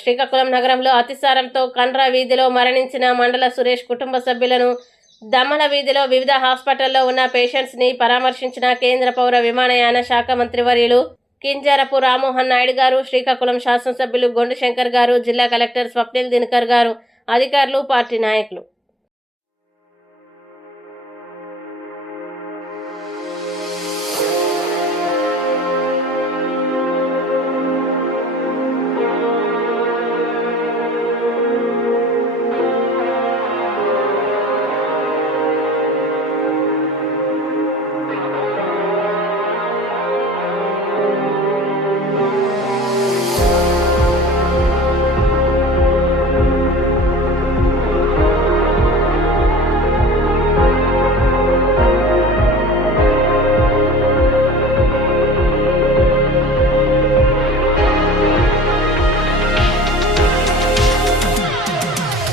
శ్రీకాకుళం నగరంలో అతిసారంతో కండ్ర వీధిలో మరణించిన మండల సురేష్ కుటుంబ సభ్యులను దమ్మల వీధిలో వివిధ హాస్పిటల్లో ఉన్న పేషెంట్స్ ని పరామర్శించిన కేంద్ర పౌర విమానయాన శాఖ మంత్రివర్యులు కింజరపు రామ్మోహన్ నాయుడు గారు, శ్రీకాకుళం శాసనసభ్యులు గొండు శంకర్ గారు, జిల్లా కలెక్టర్ స్వప్నిల్ దినకర్ గారు, అధికారులు, పార్టీ నాయకులు.